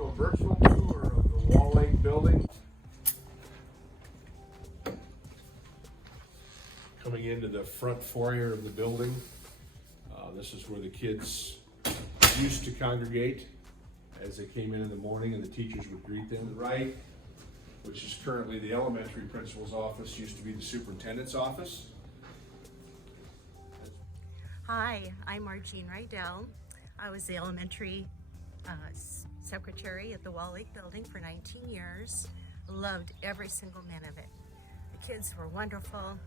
to a virtual tour of the Wall Lake building. Coming into the front foyer of the building, this is where the kids used to congregate as they came in the morning, and the teachers would greet them. The right, which is currently the elementary principal's office, used to be the superintendent's office. Hi, I'm Margene Rydell. I was the elementary secretary at the Wall Lake building for 19 years. Loved every single minute of it. The kids were wonderful.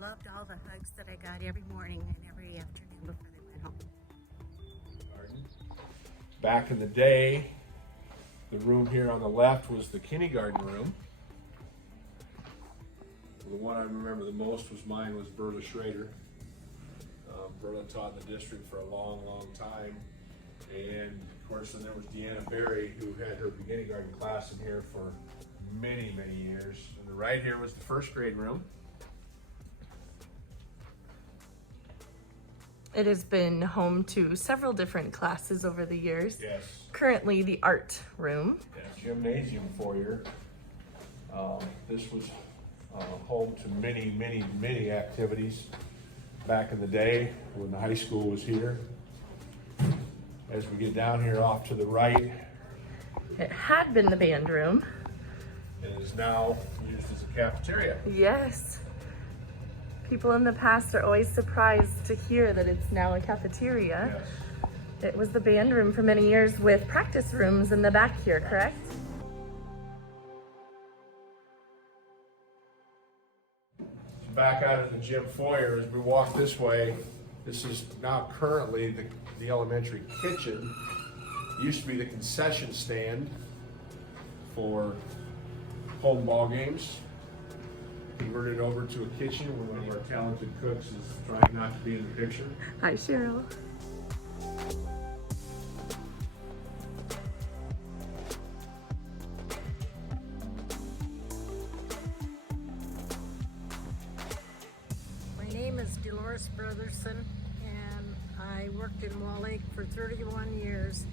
Loved all the hugs that I got every morning and every afternoon before they went home. Back in the day, the room here on the left was the kindergarten room. The one I remember the most was Berta Schrader. Berta taught in the district for a long, long time. And of course, then there was Deanna Berry, who had her beginning garden class in here for many, many years. And the right here was the first grade room. It has been home to several different classes over the years. Yes. Currently the art room. Yeah, gymnasium foyer. This was home to many, many, many activities back in the day when the high school was here. As we get down here off to the right, It had been the band room. it is now used as a cafeteria. Yes. People in the past are always surprised to hear that it's now a cafeteria. Yes. It was the band room for many years with practice rooms in the back here, correct? Back out of the gym foyer, as we walk this way, this is now currently the elementary kitchen. It used to be the concession stand for home ball games. Converted over to a kitchen where one of our talented cooks is trying not to be in the picture. Hi, Cheryl. My name is Dolores Brotherson, and I worked in Wall Lake for 31 years.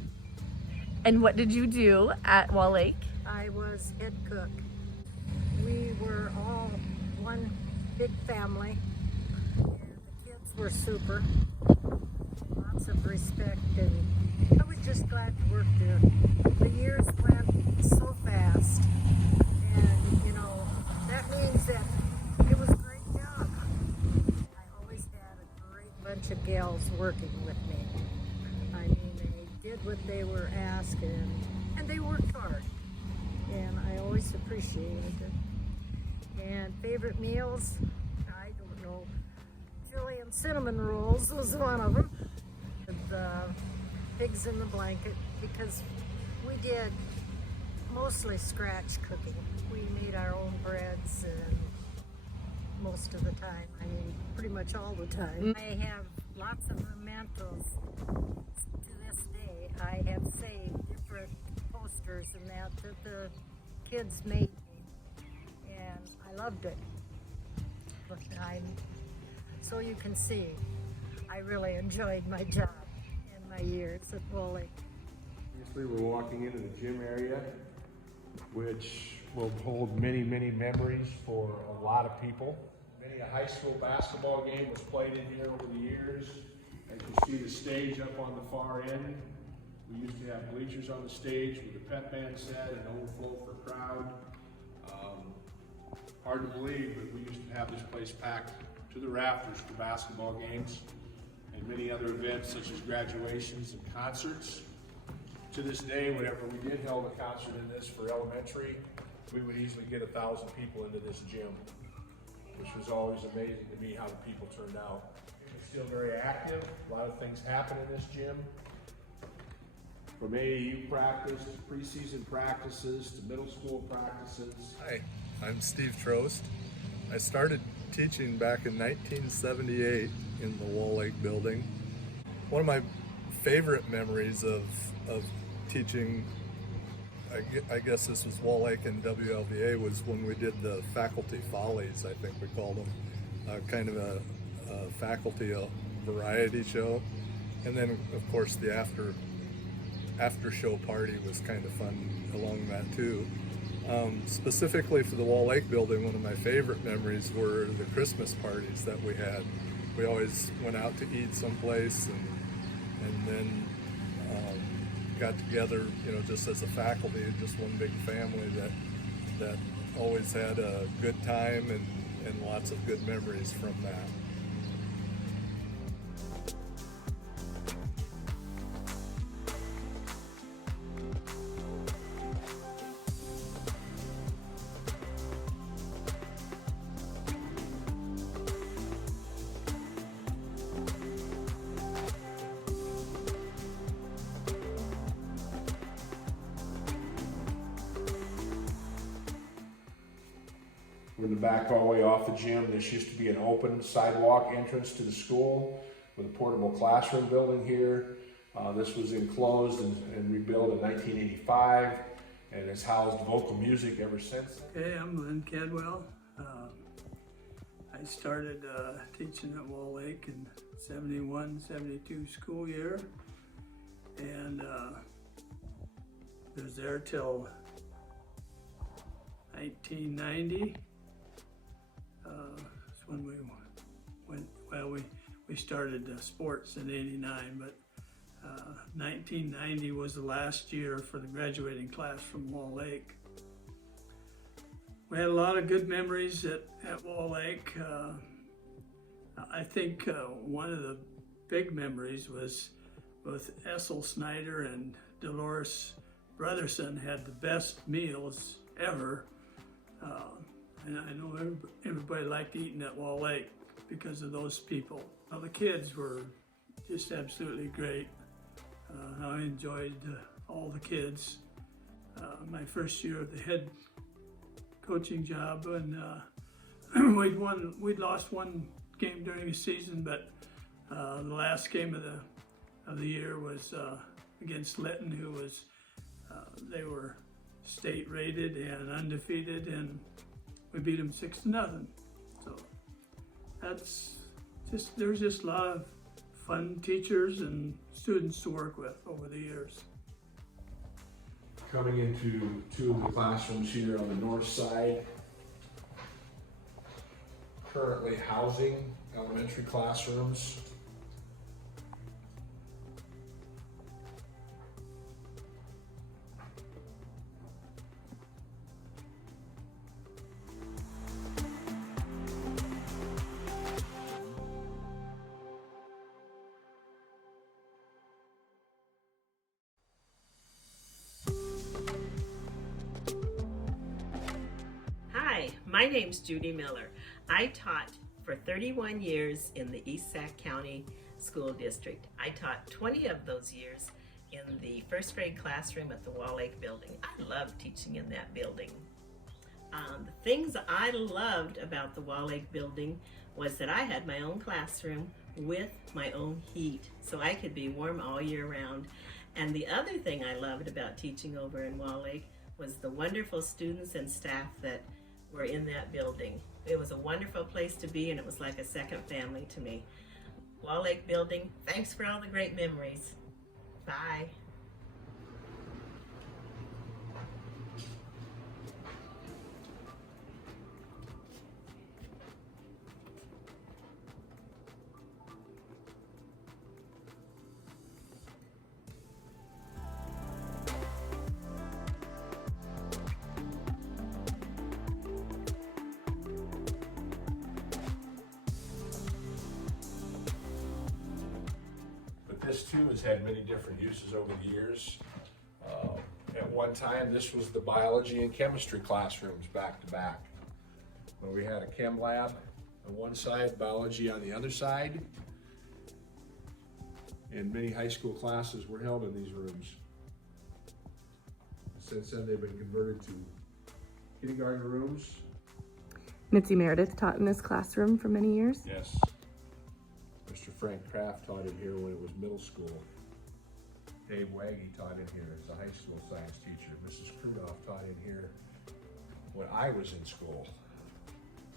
And what did you do at Wall Lake? I was head cook. We were all one big family, and the kids were super. Lots of respect, and I was just glad to work there. The years went so fast, and you know, that means that it was a great job. I always had a great bunch of gals working with me. I mean, they did what they were asked, and they worked hard, and I always appreciated it. And favorite meals, I don't know, chili and cinnamon rolls was one of them. The pigs in the blanket, because we did mostly scratch cooking. We made our own breads and most of the time, I mean pretty much all the time. I have lots of mementos to this day. I have saved different posters and that the kids made me, and I loved it. But so you can see, I really enjoyed my job and my years at Wall Lake. Obviously, we're walking into the gym area, which will hold many, many memories for a lot of people. Many a high school basketball game was played in here over the years. As you see the stage up on the far end, we used to have bleachers on the stage with a pep band set and overflow for crowd. Hard to believe, but we used to have this place packed to the rafters for basketball games and many other events such as graduations and concerts. To this day, whenever we did hold a concert in this for elementary, we would easily get 1,000 people into this gym, which was always amazing to me how the people turned out. It's still very active. A lot of things happen in this gym. From AAU practice to preseason practices to middle school practices. Hi, I'm Steve Trost. I started teaching back in 1978 in the Wall Lake building. One of my favorite memories of teaching, I guess this was Wall Lake and WLVA, was when we did the faculty follies, I think we called them, kind of a faculty variety show. And then of course the after after show party was kind of fun along that too. Specifically for the Wall Lake building, one of my favorite memories were the Christmas parties that we had. We always went out to eat someplace and then got together, just as a faculty, just one big family that always had a good time and lots of good memories from that. We're in the back hallway off the gym. This used to be an open sidewalk entrance to the school with a portable classroom building here. This was enclosed and rebuilt in 1985 and has housed vocal music ever since. Okay, I'm Lynn Cadwell. I started teaching at Wall Lake in 71-72 school year, and was there till 1990. That's when we went, well, we started sports in 89, but 1990 was the last year for the graduating class from Wall Lake. We had a lot of good memories at Wall Lake. I think one of the big memories was both Essel Snyder and Dolores Brotherson had the best meals ever. And I know everybody liked eating at Wall Lake because of those people. Well, the kids were just absolutely great. I enjoyed all the kids. My first year of the head coaching job, and we'd lost one game during the season, but the last game of the year was against Lytton, who was they were state rated and undefeated, and we beat them 6-0. So there's just a lot of fun teachers and students to work with over the years. Coming into two of the classrooms here on the north side, currently housing elementary classrooms. Hi, my name's Judy Miller. I taught for 31 years in the East Sac County School District. I taught 20 of those years in the first grade classroom at the Wall Lake building. I loved teaching in that building. The things I loved about the Wall Lake building was that I had my own classroom with my own heat, so I could be warm all year round. And the other thing I loved about teaching over in Wall Lake was the wonderful students and staff that were in that building. It was a wonderful place to be, and it was like a second family to me. Wall Lake building, thanks for all the great memories. Bye. This too has had many different uses over the years. At one time, this was the biology and chemistry classrooms back to back, where we had a chem lab on one side, biology on the other side, and many high school classes were held in these rooms. Since then, they've been converted to kindergarten rooms. Mitzi Meredith taught in this classroom for many years. Yes. Mr. Frank Kraft taught in here when it was middle school. Dave Waggy taught in here as a high school science teacher. Mrs. Krudoff taught in here when I was in school.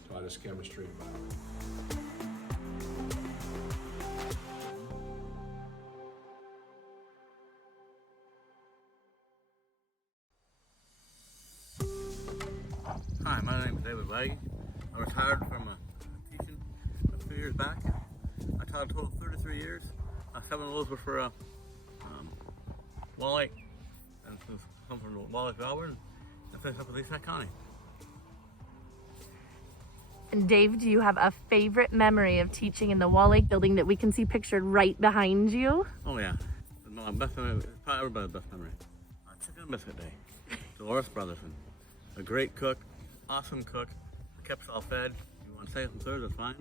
Taught us chemistry and biology. Laggy. I retired from teaching a few years back. I taught a total of 33 years. 7 of those were for Wall Lake. And some from Wall Lake, Auburn, and finished up with East Sac County. And Dave, do you have a favorite memory of teaching in the Wall Lake building that we can see pictured right behind you? Oh yeah, my best memory, probably everybody's best memory. Chicken and biscuit day. Dolores Brotherson, a great cook, awesome cook, kept us all fed. You want seconds and thirds, that's fine.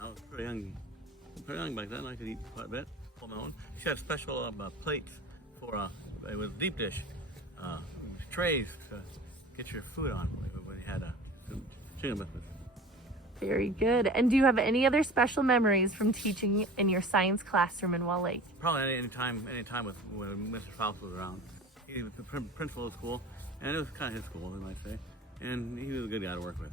I was pretty young back then. I could eat quite a bit, full my own. She had special plates for it was deep dish trays to get your food on when you had chicken biscuits. Very good. And do you have any other special memories from teaching in your science classroom in Wall Lake? Probably any time with when Mr. Faust was around. He was the principal of the school, and it was kind of his school, they might say. And he was a good guy to work with.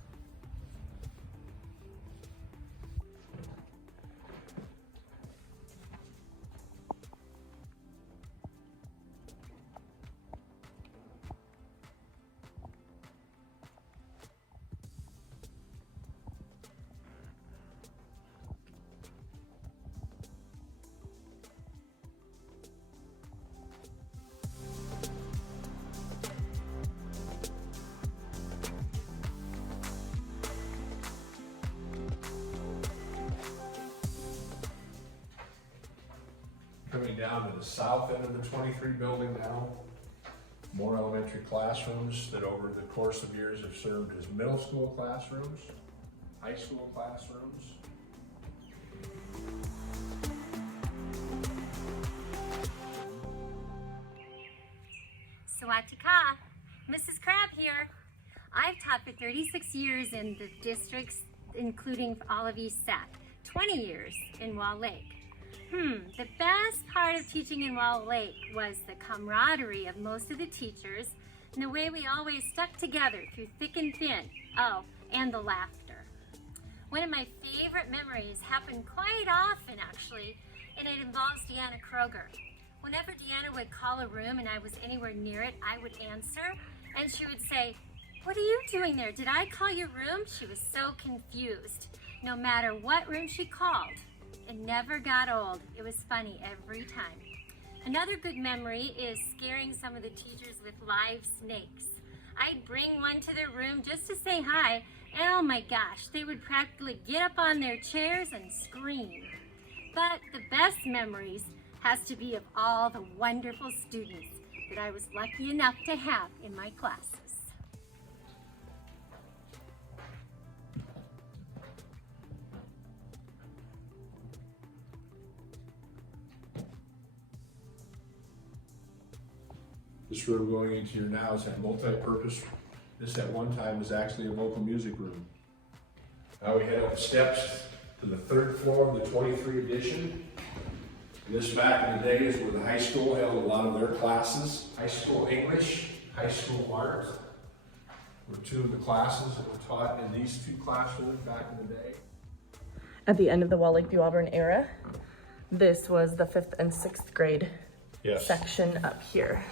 Coming down to the south end of the 23 building now, more elementary classrooms that over the course of years have served as middle school classrooms, high school classrooms. Sawatika, Mrs. Crab here. I've taught for 36 years in the districts, including all of East Sac, 20 years in Wall Lake. The best part of teaching in Wall Lake was the camaraderie of most of the teachers and the way we always stuck together through thick and thin. Oh, and the laughter. One of my favorite memories happened quite often, actually, and it involves Deanna Kroger. Whenever Deanna would call a room and I was anywhere near it, I would answer, and she would say, "What are you doing there? Did I call your room?" She was so confused. No matter what room she called, it never got old. It was funny every time. Another good memory is scaring some of the teachers with live snakes. I'd bring one to their room just to say hi, and oh my gosh, they would practically get up on their chairs and scream. But the best memories has to be of all the wonderful students that I was lucky enough to have in my classes. This room going into here now is that multi-purpose. This at one time was actually a vocal music room. Now we head up the steps to the 3rd floor of the 23 edition. This back in the days where the high school held a lot of their classes. High school English, high school art were two of the classes that were taught in these two classrooms back in the day. At the end of the Wall Lake View Auburn era, this was the 5th and 6th grade section up here.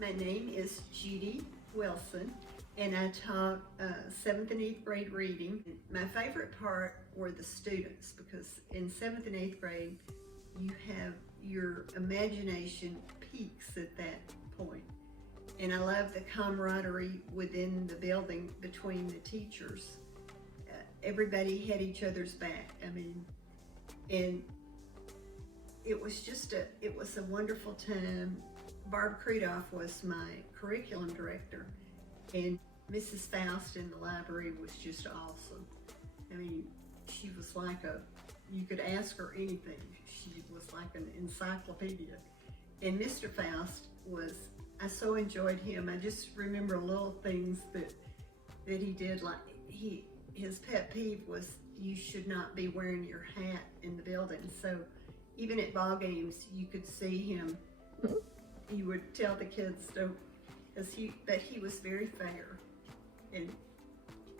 My name is Judy Wilson, and I taught 7th and 8th grade reading. My favorite part were the students, because in 7th and 8th grade, you have your imagination peaks at that point. And I love the camaraderie within the building between the teachers. Everybody had each other's back. I mean, and it was just it was a wonderful time. Barb Credoff was my curriculum director, and Mrs. Faust in the library was just awesome. I mean, she was like you could ask her anything. She was like an encyclopedia. And Mr. Faust I so enjoyed him. I just remember little things that he did, like his pet peeve was you should not be wearing your hat in the building. So even at ball games, you could see him. He would tell the kids that he was very fair, and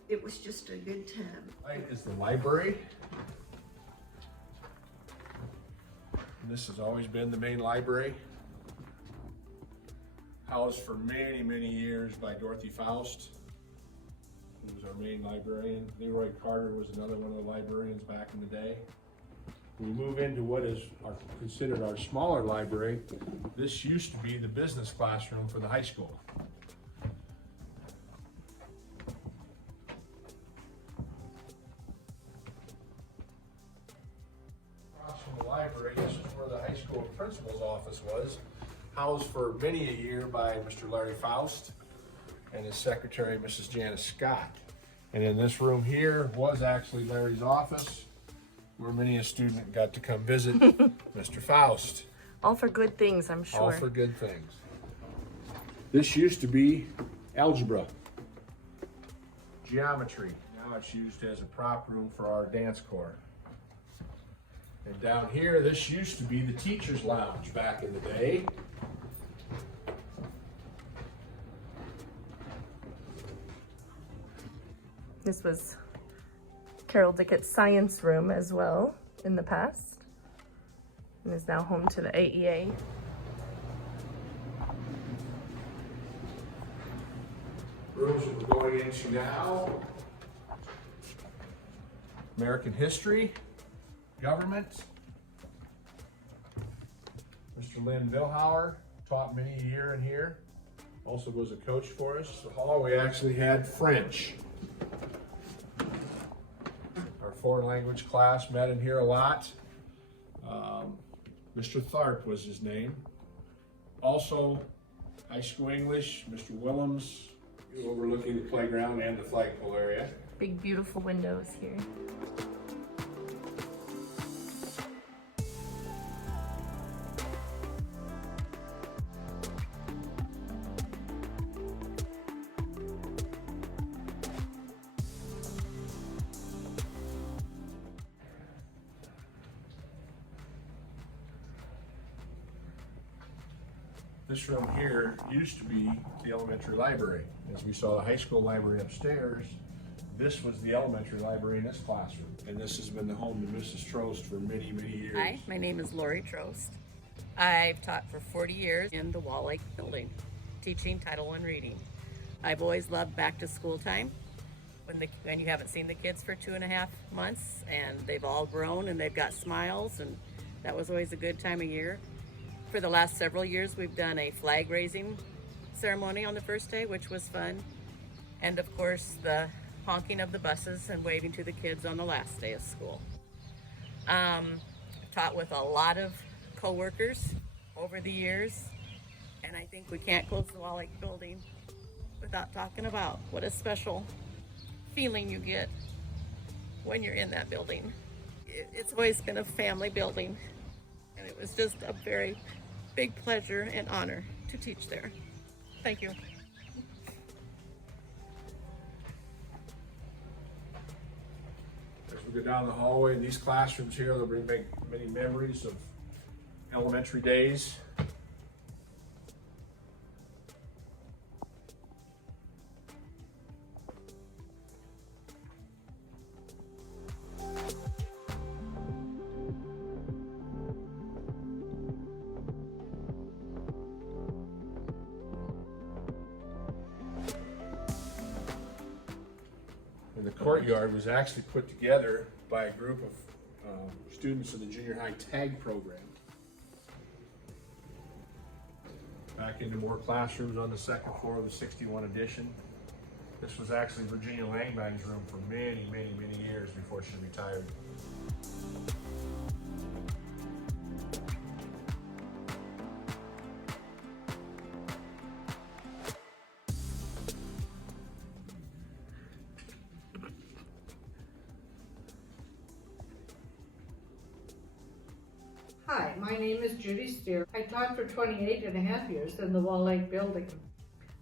it was just a good time. Right is the library. And this has always been the main library. Housed for many, many years by Dorothy Faust, who was our main librarian. Leroy Carter was another one of the librarians back in the day. We move into what is considered our smaller library. This used to be the business classroom for the high school. Across from the library, this is where the high school principal's office was, housed for many a year by Mr. Larry Faust and his secretary, Mrs. Janice Scott. And in this room here was actually Larry's office, where many a student got to come visit Mr. Faust. All for good things, I'm sure. All for good things. This used to be algebra, geometry. Now it's used as a prop room for our dance corps. And down here, this used to be the teacher's lounge back in the day. This was Carol Dickett's science room as well in the past, and is now home to the AEA. Rooms that we're going into now: American history, government. Mr. Lynn Vilhauer taught many a year in here. Also was a coach for us. The hall, we actually had French. Our foreign language class met in here a lot. Mr. Tharp was his name. Also, high school English, Mr. Willems, overlooking the playground and the flagpole area. Big, beautiful windows here. This room here used to be the elementary library. As we saw the high school library upstairs, this was the elementary library in this classroom. And this has been the home to Mrs. Trost for many, many years. Hi, my name is Lori Trost. I've taught for 40 years in the Wall Lake building, teaching Title I reading. I've always loved back to school time when you haven't seen the kids for 2.5 months and they've all grown and they've got smiles, and that was always a good time of year. For the last several years, we've done a flag raising ceremony on the first day, which was fun. And of course, the honking of the buses and waving to the kids on the last day of school. I've taught with a lot of co-workers over the years, and I think we can't close the Wall Lake building without talking about what a special feeling you get when you're in that building. It's always been a family building, and it was just a very big pleasure and honor to teach there. Thank you. As we go down the hallway in these classrooms here, they'll bring back many memories of elementary days. And the courtyard was actually put together by a group of students in the junior high tag program. Back into more classrooms on the second floor of the 61 addition. This was actually Virginia Langbang's room for many, many, many years before she retired. Hi, my name is Judy Steer. I taught for 28.5 years in the Wall Lake building.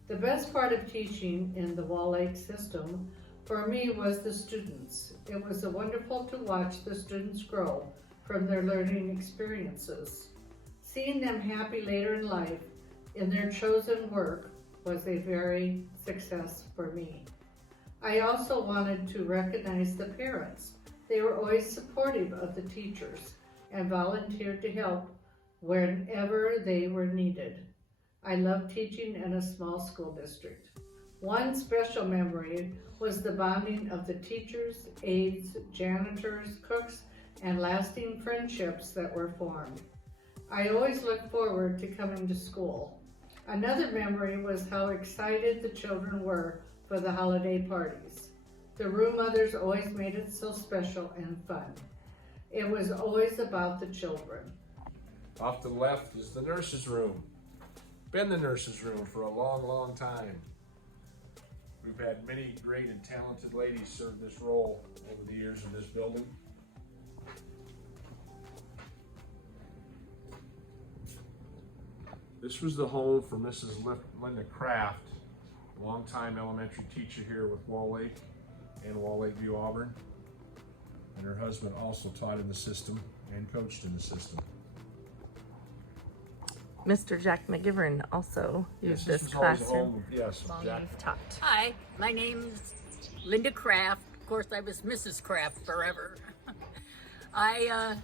The best part of teaching in the Wall Lake system for me was the students. It was wonderful to watch the students grow from their learning experiences. Seeing them happy later in life in their chosen work was a very success for me. I also wanted to recognize the parents. They were always supportive of the teachers and volunteered to help whenever they were needed. I loved teaching in a small school district. One special memory was the bonding of the teachers, aides, janitors, cooks, and lasting friendships that were formed. I always looked forward to coming to school. Another memory was how excited the children were for the holiday parties. The room mothers always made it so special and fun. It was always about the children. Off to the left is the nurse's room. Been the nurse's room for a long, long time. We've had many great and talented ladies serve this role over the years in this building. This was the home for Mrs. Linda Kraft, longtime elementary teacher here with Wall Lake and Wall Lake View Auburn. And her husband also taught in the system and coached in the system. Mr. Jack McGivern also used Yes, this was always classroom. home. Yes, while Jack. you've taught. Hi, my name's Linda Kraft. Of course, I was Mrs. Kraft forever. I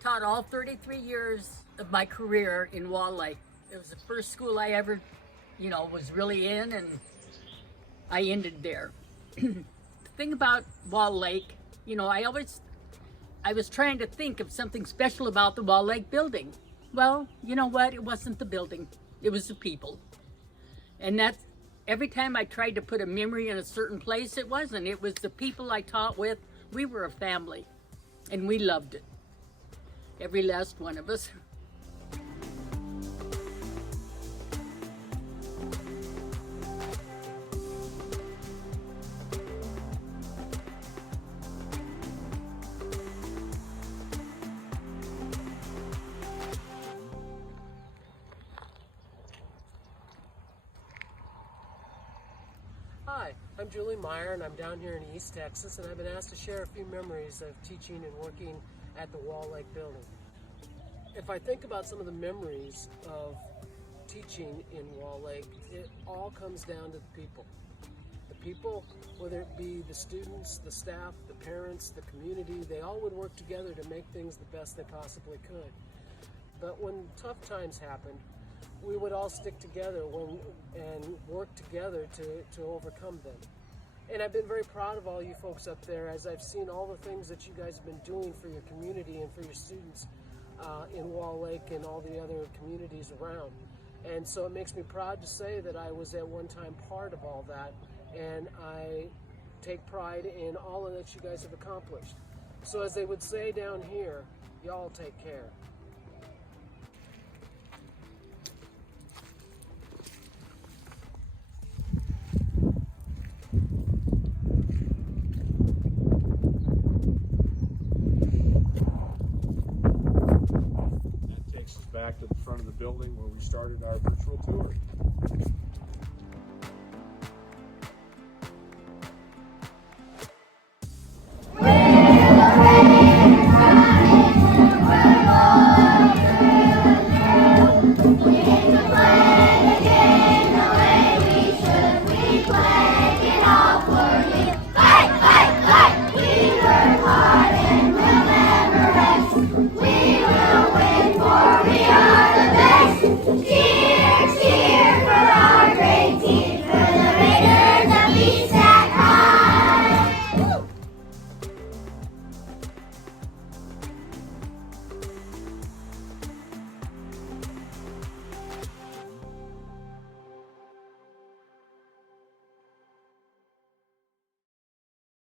taught all 33 years of my career in Wall Lake. It was the first school I ever, was really in, and I ended there. The thing about Wall Lake, I was trying to think of something special about the Wall Lake building. Well, you know what? It wasn't the building. It was the people. And that's, every time I tried to put a memory in a certain place, it wasn't. It was the people I taught with. We were a family, and we loved it. Every last one of us. Hi, I'm Julie Meyer, and I'm down here in East Texas, and I've been asked to share a few memories of teaching and working at the Wall Lake building. If I think about some of the memories of teaching in Wall Lake, it all comes down to the people. The people, whether it be the students, the staff, the parents, the community, they all would work together to make things the best they possibly could. But when tough times happened, we would all stick together and work together to overcome them. And I've been very proud of all you folks up there as I've seen all the things that you guys have been doing for your community and for your students in Wall Lake and all the other communities around. And so it makes me proud to say that I was at one time part of all that, and I take pride in all of that you guys have accomplished. So as they would say down here, y'all take care. Back to the front of the building where we started our virtual tour.